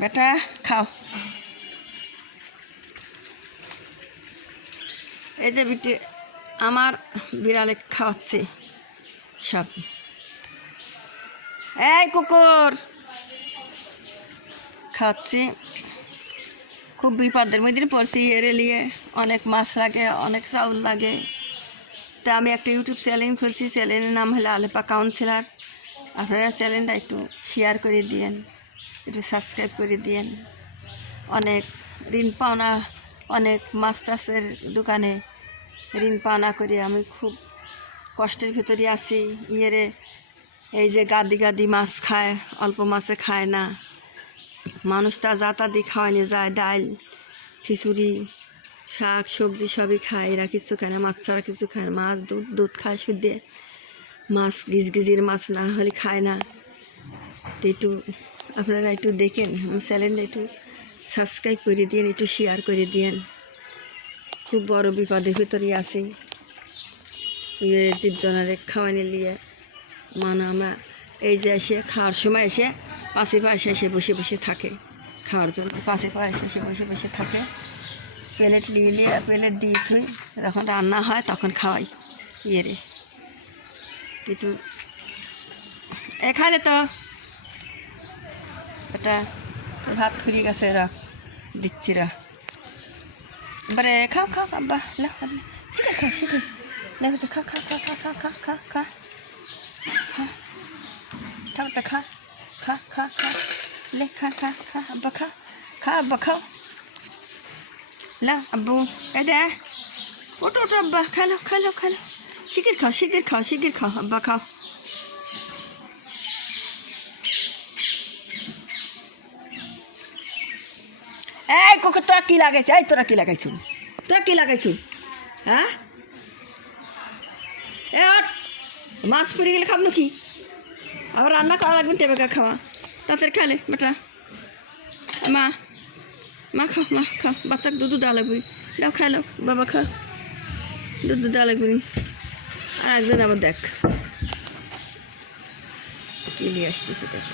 বেটা খাও। এই যে বিটি আমার বিড়ালে খাওয়াচ্ছে সব। এই কুকুর খাওয়াচ্ছি। খুব বিপদের মধ্যে পড়ছি এরে নিয়ে। অনেক মাছ লাগে, অনেক চাউল লাগে। তা আমি একটা ইউটিউব চ্যানেল খুলছি, চ্যানেলের নাম হলো আলেপা কাউন্সিলার। আপনারা চ্যানেলটা একটু শেয়ার করে দিয়েন, একটু সাবস্ক্রাইব করে দিয়েন। অনেক ঋণ পাওনা, অনেক মাছ চাষের দোকানে ঋণ পাওনা করে আমি খুব কষ্টের ভিতরে আছি। এই যে গাদি গাদি মাছ খায়, অল্প মাছে খায় না। মানুষটা যাতা দিয়ে খাওয়ানো যায়, ডাল খিচুড়ি শাক সবজি সবই খায়, এরা কিছু খায় না। মাছ ছাড়া কিছু খায় না। মাছ দুধ খায় শুদ্ধে, মাছ গিজগিজির মাছ না হলে খায় না। তো একটু আপনারা একটু দেখেন, আমার চ্যানেলটা একটু সাবস্ক্রাইব করে দিন, একটু শেয়ার করে দিন। খুব বড় বিপদের ভিতরে আছি। জীবজনারে খাওয়ানি নিয়ে আমরা এই যে এসে খাওয়ার সময় এসে পাশে এসে বসে বসে থাকে খাওয়ার জন্য। পাশে এসে বসে বসে থাকে। প্লেট নিয়ে প্লেট দিয়ে থুই, যখন রান্না হয় তখন খাওয়াই। একটু খাইলে তো এটা ভাত ফুরিয়ে গেছে, এরা দিচ্ছি রা। এবারে খাও খাও আব্বা, শিখে খা শিখে খা খা খা খা খা খা খা খা খা খাওয়াটা খা খা খা খা লে খা খা খা আব্বা খা খা আব্বা খাও। লা আব্বু এটা ওটো ওটো আব্বা খালো খালো খালো। শিগগির খাও শিগগির খাও শিগগির খাও আব্বা খাও। এই কুকুর তোরা কী লাগাইছিস? এই তোরা কী লাগাইছু? তোরা কী লাগাইছু? হ্যাঁ এ মাছ পড়ে গেলে খাব নাকি? আবার রান্না করা লাগবে তেবে খাওয়া তাড়াতাড়ি খালে বেটা। মা মা খাও মা খাও, বাচ্চাকে দুধ দেওয়া লাগবে। দাও খাইলো বাবা খা, দুধ দেওয়া লাগবে। আর একজন আবার দেখ কি নিয়ে আসতেছে, দেখ।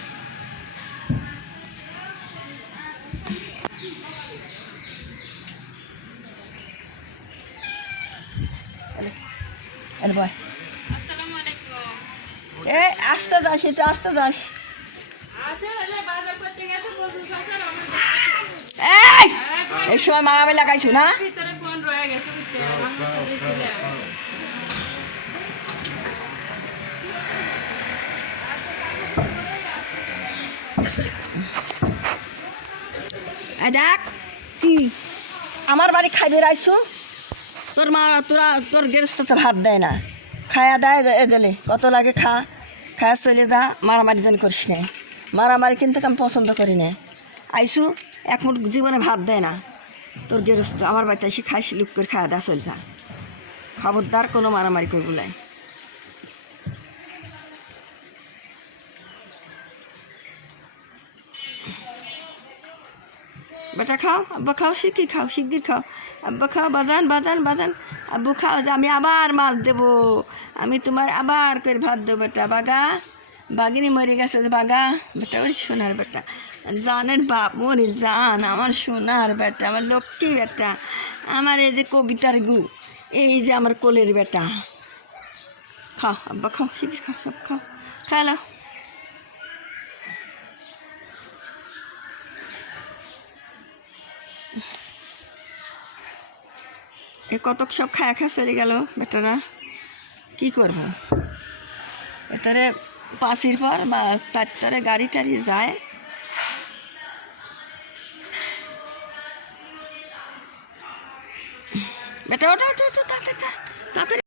বয় এ আসতে যাস, এটা আসতে যাস। এই সময় মারামে লাগাইছো না? দেখ কি আমার বাড়ি খাইবে রাইছু, তোর মা তোর গেরস্ত ভাত দেয় না, খায়া দেয় এদেলে কত লাগে খা, খায়া চলে যা। মারামারি যেন করিস না, মারামারি কিন্তু আমি পছন্দ করি না। আইসু এক মুঠ জীবনে ভাত দেয় না তোর গেরস্ত, আমার বাড়িতে এসে খাইস লুক করে খায়া দেয় চলে যা। খবরদার কোনো মারামারি করবো না। বেটা খাও আব্বা খাও, শিগগির খাও শিগগির খাও আব্বা খাও। বাজান বাজান বাজান আব্বু খাও, যে আমি আবার মাছ দেবো, আমি তোমার আবার করে ভাত দেবো। বেটা বাগা বাগিনী মরে গেছে বাগা, বেটা ওর সোনার বেটা, জানের বাপ মরে জান, আমার সোনার বেটা, আমার লক্ষ্মী বেটা, আমার এই যে কবিতার গু, এই যে আমার কোলের বেটা। খাও আব্বা খাও শিগগির খাও, সব খাও খাইলাও। এ কতক সব খায়া খা চলে গেল বেটারা, কী করবো? এটারে পাঁচির পর বা চারটারে গাড়ি টাড়ি যায়। বেটা ওটা ওটা তাড়াতাড়ি